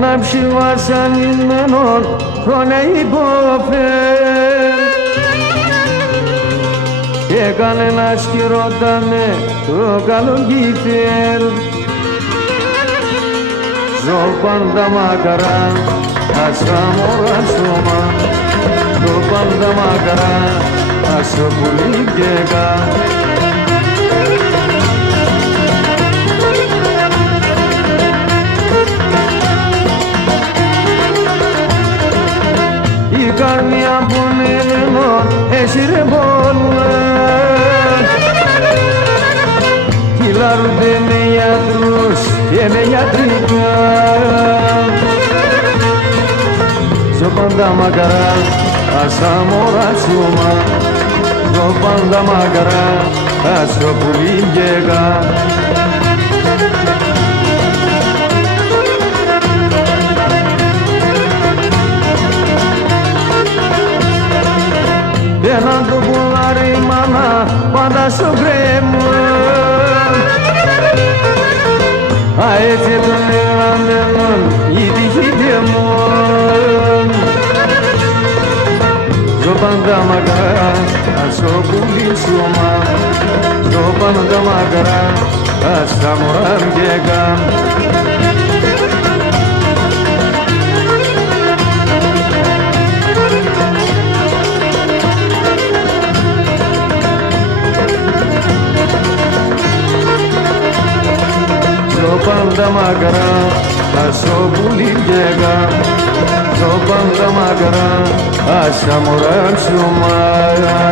να ψηβάσαν ημένον τον υποφέρ έκανε να σκυρότανε το καλοκύθερ ζω πάντα μακαρά άσα μωρά σώμα ζω πάντα μακαρά άσα πουλί καίγα η καρδιά που είναι εσύ ρε πολλά κυλάρονται με γιατρούς και με γιατρικά ζω πάντα μακαρά άσα μωρά σώμα ζω πάντα μακαρά άσα πουλί καίγα έναν το πουλάρι μάνα πάντα στο κρέμο α έτσι τον εγγραμμένον η τύχη μου ζω πάντα μακρά ας το πουλί σώμα ζω πάντα μακρά ας τα μωρά γκαίγα πάντα μακρά, άσα πουλί καίγα ζω πάντα μακρά, άσα μωρά σώμα